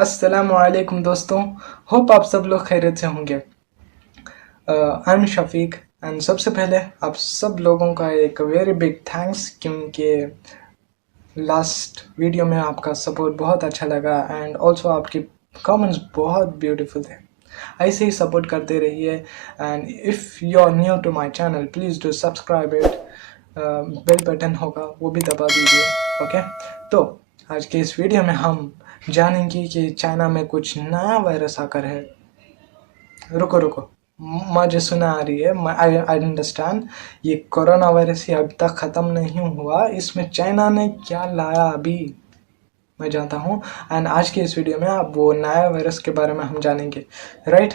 अस्सलामुअलैकुम दोस्तों। होप आप सब लोग खैरियत से होंगे। आई एम शफीक एंड सबसे पहले आप सब लोगों का एक वेरी बिग थैंक्स, क्योंकि लास्ट वीडियो में आपका सपोर्ट बहुत अच्छा लगा एंड ऑल्सो आपके कमेंट्स बहुत ब्यूटीफुल थे। ऐसे ही सपोर्ट करते रहिए and if you are new to my channel please do subscribe it. Bell button होगा वो भी दबा दीजिए। ओके, तो आज के इस वीडियो में हम जानेंगे कि चाइना में कुछ नया वायरस आकर है। रुको रुको, मुझे सुना आ रही है। आई अंडरस्टैंड, ये कोरोना वायरस ही अब तक ख़त्म नहीं हुआ, इसमें चाइना ने क्या लाया अभी मैं जानता हूँ। एंड आज के इस वीडियो में आप वो नया वायरस के बारे में हम जानेंगे, राइट।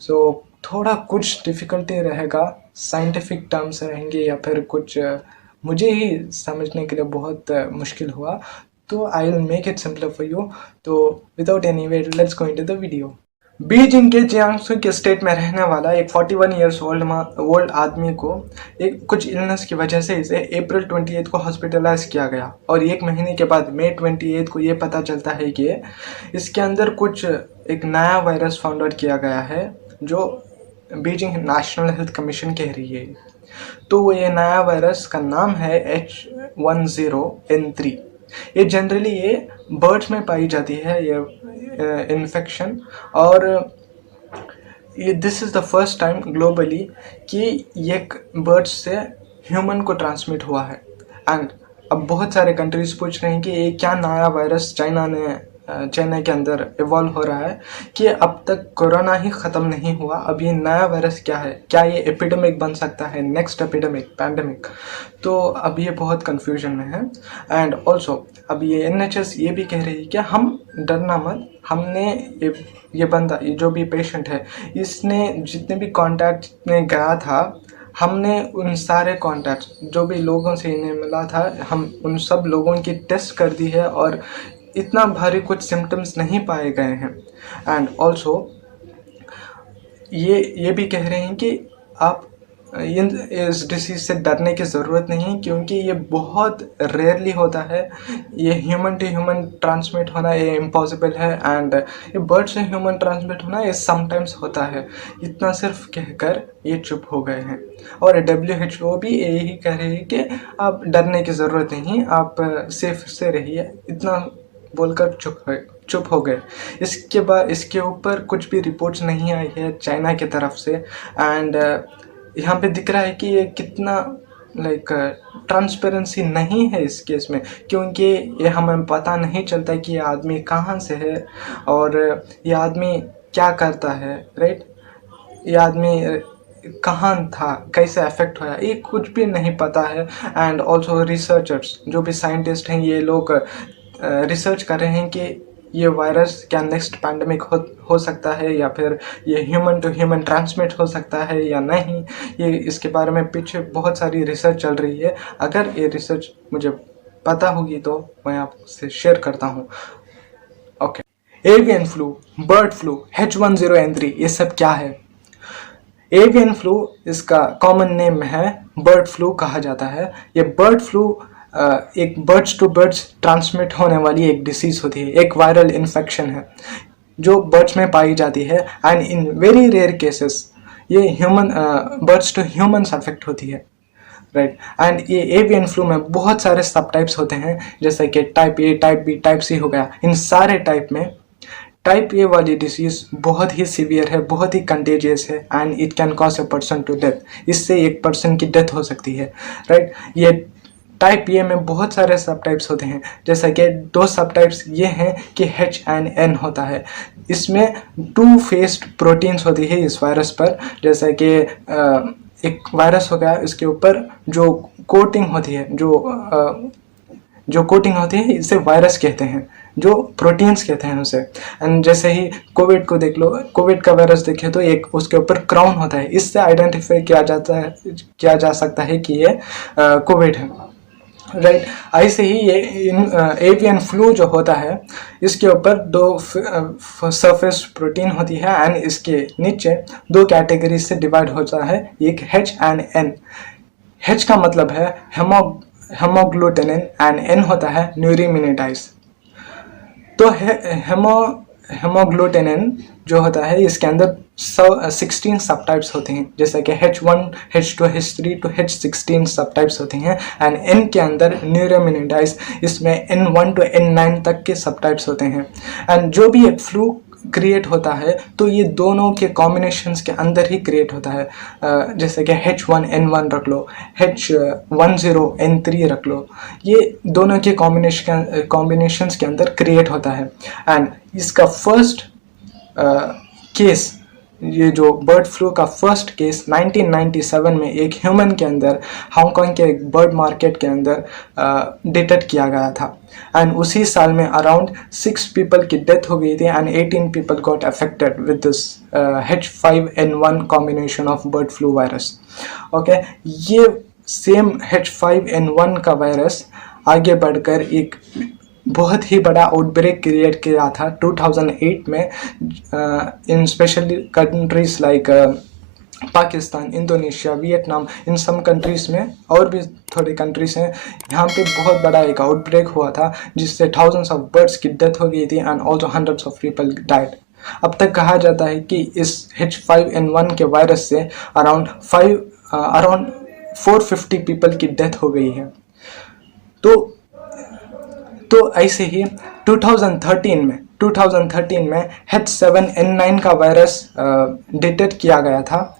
सो थोड़ा कुछ डिफ़िकल्टी रहेगा, साइंटिफिक टर्म्स रहेंगे या फिर कुछ मुझे ही समझने के लिए बहुत मुश्किल हुआ, तो I will make it simpler for you. तो without any wait let's go into the video. Beijing के जियांगसू के स्टेट में रहने वाला एक 41 ईयर्स ओल्ड आदमी को एक कुछ इलनेस की वजह से इसे अप्रैल 28 को हॉस्पिटलाइज किया गया, और एक महीने के बाद मई 28 को ये पता चलता है कि इसके अंदर कुछ एक नया वायरस फाउंड आउट किया गया है, जो बीजिंग नेशनल हेल्थ कमीशन कह रही है। तो ये नया वायरस का नाम है H10N3। ये जनरली ये बर्ड्स में पाई जाती है ये इन्फेक्शन, और ये this is the first time globally कि ये बर्ड्स से ह्यूमन को ट्रांसमिट हुआ है। एंड अब बहुत सारे कंट्रीज पूछ रहे हैं कि ये क्या नया वायरस चाइना के अंदर इवॉल्व हो रहा है, कि अब तक कोरोना ही ख़त्म नहीं हुआ, अब ये नया वायरस क्या है, क्या ये एपिडेमिक बन सकता है, नेक्स्ट एपिडेमिक पैंडेमिक। तो अब ये बहुत कन्फ्यूजन में है। एंड ऑल्सो अब ये NHS ये भी कह रही है कि हम डरना मत, हमने ये बंदा, ये जो भी पेशेंट है, इसने जितने भी कॉन्टैक्ट में गया था, हमने उन सारे कॉन्टैक्ट जो भी लोगों से इन्हें मिला था, हम उन सब लोगों की टेस्ट कर दी है और इतना भारी कुछ सिम्टम्स नहीं पाए गए हैं। एंड ऑल्सो ये भी कह रहे हैं कि आप इस डिसीज़ से डरने की ज़रूरत नहीं, क्योंकि ये बहुत रेयरली होता है। ये ह्यूमन टू ह्यूमन ट्रांसमिट होना ये इम्पॉसिबल है, एंड ये बर्ड से ह्यूमन ट्रांसमिट होना ये समटाइम्स होता है। इतना सिर्फ कहकर ये चुप हो गए हैं, और WHO भी यही कह रही है कि आप डरने की ज़रूरत नहीं, आप सेफ से रहिए, इतना बोलकर चुप हो गए। इसके बाद इसके ऊपर कुछ भी रिपोर्ट्स नहीं आई है चाइना की तरफ से। एंड यहाँ पे दिख रहा है कि ये कितना ट्रांसपेरेंसी नहीं है इस केस में, क्योंकि ये हमें पता नहीं चलता कि ये आदमी कहाँ से है और ये आदमी क्या करता है, राइट। ये आदमी कहाँ था, कैसे अफेक्ट हुआ, ये कुछ भी नहीं पता है। एंड ऑल्सो रिसर्चर्स जो भी साइंटिस्ट हैं, ये लोग रिसर्च कर रहे हैं कि ये वायरस क्या नेक्स्ट पैंडमिक हो सकता है, या फिर ये ह्यूमन टू ह्यूमन ट्रांसमिट हो सकता है या नहीं। ये इसके बारे में पीछे बहुत सारी रिसर्च चल रही है। अगर ये रिसर्च मुझे पता होगी तो मैं आपसे शेयर करता हूँ। Okay, avian flu, bird flu, H10N3 ये सब क्या है? एवियन फ्लू इसका कॉमन नेम है, बर्ड फ्लू कहा जाता है। ये बर्ड फ्लू एक बर्ड्स टू बर्ड्स ट्रांसमिट होने वाली एक डिसीज़ होती है, एक वायरल इन्फेक्शन है जो बर्ड्स में पाई जाती है। And in very rare cases ये बर्ड्स टू ह्यूमन्स अफेक्ट होती है, राइट। एंड ये एवियन फ्लू में बहुत सारे सब टाइप्स होते हैं, जैसे कि type A, type B, type C हो गया। इन सारे टाइप में टाइप A वाली डिसीज़ बहुत ही सीवियर है, बहुत ही कंटेजियस है, and it can cause a person to death. इससे एक पर्सन की डेथ हो सकती है, राइट। ये टाइप A में बहुत सारे सब टाइप्स होते हैं, जैसा कि दो सब टाइप्स ये हैं कि H and N होता है। इसमें 2 फेस्ड प्रोटीन्स होती है इस वायरस पर, जैसा कि एक वायरस हो गया, इसके ऊपर जो कोटिंग होती है, जो कोटिंग होती है, इसे वायरस कहते हैं, जो प्रोटीन्स कहते हैं उसे। एंड जैसे ही कोविड को देख लो, कोविड का वायरस देखे तो एक उसके ऊपर क्राउन होता है, इससे आइडेंटिफाई किया जा सकता है कि ये कोविड है, राइट। ऐसे ही ये एवियन फ्लू जो होता है, इसके ऊपर 2 सरफेस प्रोटीन होती है, एंड इसके नीचे 2 कैटेगरी से डिवाइड होता है, एक H and N। H का मतलब है हेमोग्लूटिनिन एंड N होता है न्यूरमिनिडाइज। तो हेमोग्लूटिनिन जो होता है इसके अंदर 16 सब टाइप्स होते हैं, जैसे कि H1, H2, H3 to H16 सब टाइप्स होते हैं। एंड N के अंदर न्यूरोमिनिडाइज, इसमें N1 to N9 तक के सब टाइप्स होते हैं। एंड जो भी एक फ्लू क्रिएट होता है तो ये दोनों के कॉम्बिनेशंस के अंदर ही क्रिएट होता है। जैसे कि H1N1 रख लो, H10N3 रख लो, ये दोनों के कॉम्बिनेशंस के अंदर क्रिएट होता है। एंड इसका फर्स्ट केस, ये जो बर्ड फ्लू का फर्स्ट केस 1997 में एक ह्यूमन के अंदर हांगकांग के एक बर्ड मार्केट के अंदर डिटेक्ट किया गया था। एंड उसी साल में अराउंड 6 पीपल की डेथ हो गई थी and 18 people got affected with this H5N1 combination of bird flu virus. Okay, ये सेम H5N1 का वायरस आगे बढ़कर एक बहुत ही बड़ा आउटब्रेक क्रिएट किया था 2008 में in specially countries like Pakistan, Indonesia, Vietnam, इन सब कंट्रीज में और भी थोड़ी कंट्रीज हैं, यहाँ पे बहुत बड़ा एक आउटब्रेक हुआ था जिससे थाउजेंड्स ऑफ बर्ड्स की डेथ हो गई थी and also hundreds of people died. अब तक कहा जाता है कि इस H5N1 के वायरस से अराउंड 450 पीपल की डेथ हो गई है। तो ऐसे ही 2013 में H7N9 का वायरस डिटेक्ट किया गया था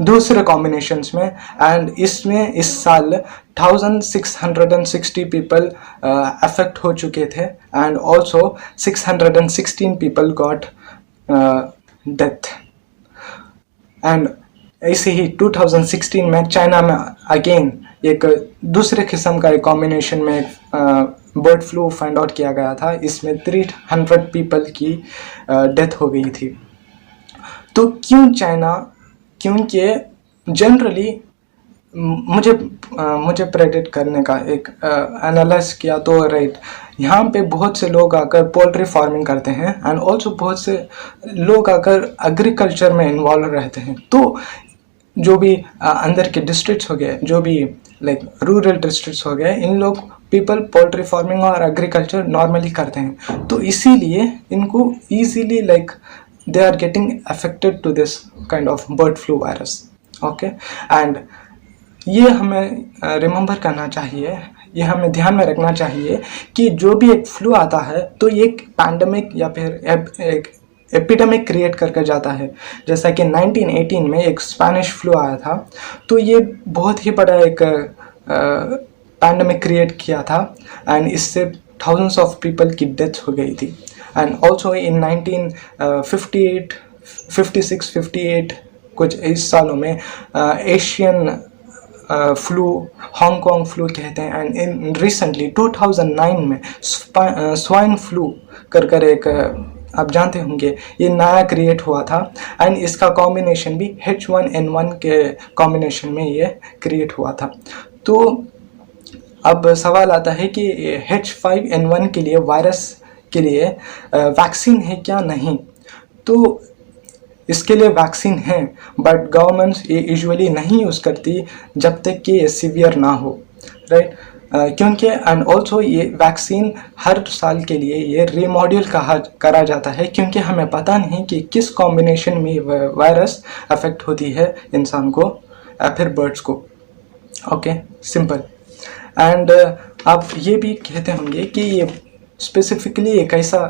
दूसरे कॉम्बिनेशंस में। एंड इसमें इस साल 1660 पीपल अफेक्ट हो चुके थे and also 616 people got death. And ऐसे ही 2016 में चाइना में अगेन एक दूसरे किस्म का एक कॉम्बिनेशन में बर्ड फ्लू फाइंड आउट किया गया था, इसमें 300 पीपल की डेथ हो गई थी। तो क्यों चाइना? क्योंकि जनरली मुझे प्रेडिक्ट करने का एक एनालाइज किया तो राइट, यहाँ पे बहुत से लोग आकर पोल्ट्री फार्मिंग करते हैं एंड ऑल्सो बहुत से लोग आकर एग्रीकल्चर में इन्वॉल्व रहते हैं। तो जो भी अंदर के डिस्ट्रिक्ट्स हो गए, जो भी लाइक रूरल डिस्ट्रिक्ट्स हो गए, इन लोग पीपल पोल्ट्री फार्मिंग और एग्रीकल्चर नॉर्मली करते हैं, तो इसीलिए इनको easily like they are getting affected to this kind of bird flu virus. Okay, and ये हमें रिमेंबर करना चाहिए, ये हमें ध्यान में रखना चाहिए कि जो भी एक फ्लू आता है तो ये एक पैंडमिक या फिर एक एपिडेमिक क्रिएट करके जाता है। जैसा कि 1918 में एक स्पेनिश फ्लू आया था, तो ये बहुत ही बड़ा एक पैंडमिक क्रिएट किया था एंड इससे थाउजेंड्स ऑफ पीपल की डेथ हो गई थी। एंड ऑल्सो इन 1958 56 58 कुछ इस सालों में एशियन फ्लू, हांगकांग फ्लू कहते हैं, एंड इन रिसेंटली 2009 में स्वाइन फ्लू कर एक आप जानते होंगे ये नया क्रिएट हुआ था एंड इसका कॉम्बिनेशन भी H1N1 के कॉम्बिनेशन में ये क्रिएट हुआ था। तो अब सवाल आता है कि H5N1 के लिए वायरस के लिए वैक्सीन है क्या? नहीं। तो इसके लिए वैक्सीन है बट गवर्नमेंट्स ये यूजुअली नहीं यूज़ करती जब तक कि ये सीवियर ना हो, राइट? क्योंकि एंड ऑल्सो ये वैक्सीन हर साल के लिए ये रीमॉड्यूल करा जाता है, क्योंकि हमें पता नहीं कि किस कॉम्बिनेशन में वायरस अफेक्ट होती है इंसान को या फिर बर्ड्स को। Okay, simple. एंड आप ये भी कहते होंगे कि ये स्पेसिफिकली ये कैसा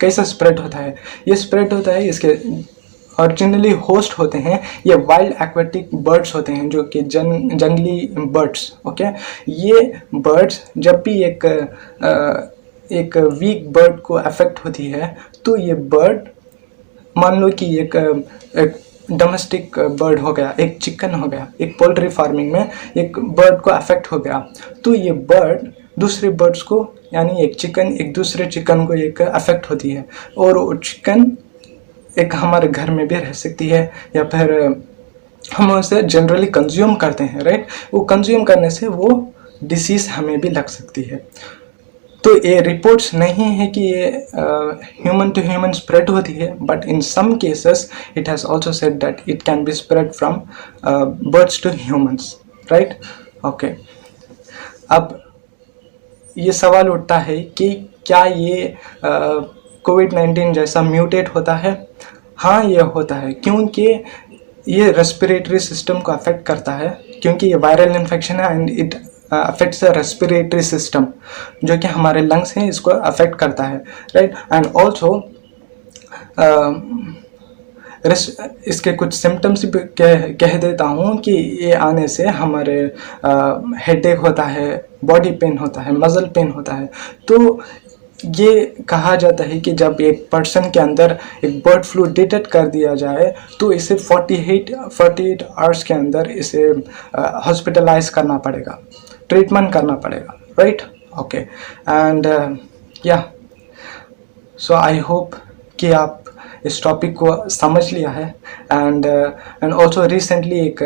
कैसा स्प्रेड होता है? ये स्प्रेड होता है, इसके ओरिजिनली होस्ट होते हैं ये वाइल्ड एक्वेटिक बर्ड्स होते हैं, जो कि जंगली बर्ड्स। ओके, ये बर्ड्स जब भी एक वीक बर्ड को अफेक्ट होती है तो ये बर्ड, मान लो कि एक डोमेस्टिक बर्ड हो गया, एक चिकन हो गया, एक पोल्ट्री फार्मिंग में एक बर्ड को अफेक्ट हो गया, तो ये बर्ड दूसरे बर्ड्स को, यानी एक चिकन एक दूसरे चिकन को एक अफेक्ट होती है, और वो चिकन एक हमारे घर में भी रह सकती है या फिर हम उसे जनरली कंज्यूम करते हैं, राइट? वो कंज्यूम करने से वो डिसीज़ हमें भी लग सकती है। तो ये रिपोर्ट्स नहीं है कि ये ह्यूमन टू ह्यूमन स्प्रेड होती है, but in some cases it has also said that it can be spread from birds to humans, right? Okay, अब ये सवाल उठता है कि क्या ये कोविड-19 जैसा म्यूटेट होता है? हाँ, ये होता है क्योंकि ये रेस्पिरेटरी सिस्टम को अफेक्ट करता है, क्योंकि ये वायरल इन्फेक्शन है and it affects the respiratory system, जो कि हमारे लंग्स हैं, इसको अफेक्ट करता है, राइट। एंड ऑल्सो इसके कुछ सिम्टम्स भी कह देता हूँ कि ये आने से हमारे हेडेक होता है, बॉडी पेन होता है, मसल पेन होता है। तो ये कहा जाता है कि जब एक पर्सन के अंदर एक बर्ड फ्लू डिटेक्ट कर दिया जाए तो इसे 48 आवर्स के अंदर इसे हॉस्पिटलाइज करना पड़ेगा, ट्रीटमेंट करना पड़ेगा, राइट। ओके, एंड या सो आई होप कि आप इस टॉपिक को समझ लिया है। एंड ऑल्सो रिसेंटली एक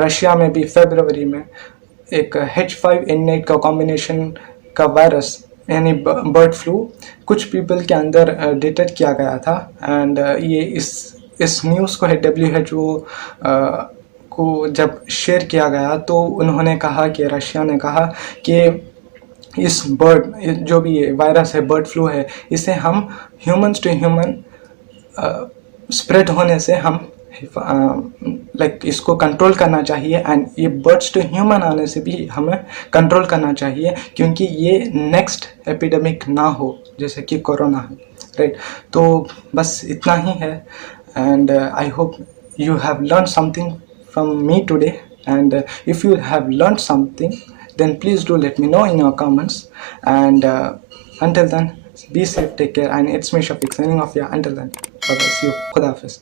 रशिया में भी फरवरी में एक H5N8 का कॉम्बिनेशन का वायरस यानी बर्ड फ्लू कुछ पीपल के अंदर डिटेक्ट किया गया था। एंड ये इस न्यूज़ को WHO को जब शेयर किया गया तो उन्होंने कहा कि रशिया ने कहा कि इस जो भी ये वायरस है, बर्ड फ्लू है, इसे हम ह्यूमन्स टू ह्यूमन स्प्रेड होने से हम इसको कंट्रोल करना चाहिए। एंड ये बर्ड्स टू ह्यूमन आने से भी हमें कंट्रोल करना चाहिए, क्योंकि ये नेक्स्ट एपिडेमिक ना हो जैसे कि कोरोना है, राइट। तो बस इतना ही है। And I hope you have learned something from me today, and if you have learned something, then please do let me know in your comments. And until then, be safe, take care, and it's me Shafiq signing off. Yeah, until then, bye bye, see you, Khuda Hafiz.